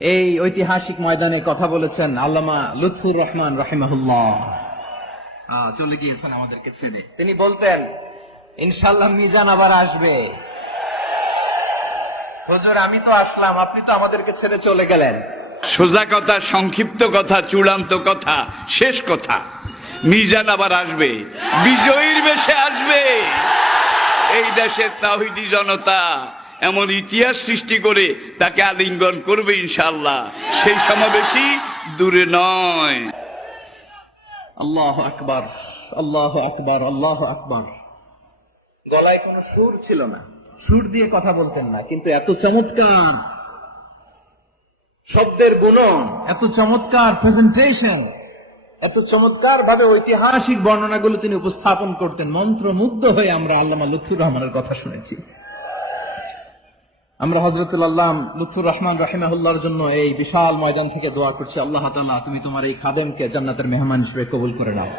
এই ঐতিহাসিক ময়দানে কথা বলেছেন আল্লামা লুৎফুর রহমান রাহিমাহুল্লাহ। চলে গিয়েছেন আমাদেরকে ছেড়ে। তিনি বলতেন, ইনশাআল্লাহ মিজান আবার আসবে। হুজুর, আমি তো আসলাম, আপনি তো আমাদেরকে ছেড়ে চলে গেলেন। সোজা কথা, সংক্ষিপ্ত কথা, চূড়ান্ত কথা, শেষ কথা, মিজান আবার আসবে, বিজয়ীর বেশে আসবে। এই দেশের তাওহীদি জনতা এমন ইতিহাস সৃষ্টি করে তাকে আলিঙ্গন করবে ইনশাআল্লাহ। সেই সমাবেশই দূরে নয়। আল্লাহু আকবার, আল্লাহু আকবার, আল্লাহু আকবার। গলায় কোনো সুর ছিল না, সুর দিয়ে কথা বলতেন না, কিন্তু এত চমৎকার শব্দের গুণন, এত চমৎকার প্রেজেন্টেশন, এত চমৎকার ভাবে ঐতিহাসিক বর্ণনাগুলো তিনি উপস্থাপন করতেন। মন্ত্রমুগ্ধ হয়ে আমরা আল্লামা লুৎফুর রহমানের কথা শুনেছি। আমরা হযরতুল আল্লাম লুৎফুর রহমান রাহিমাহুল্লাহর জন্য এই বিশাল ময়দান থেকে দোয়া করছি, আল্লাহ তাআলা তুমি তোমার এই খাদেমকে জান্নাতের মেহমান হিসেবে কবুল করে নাও।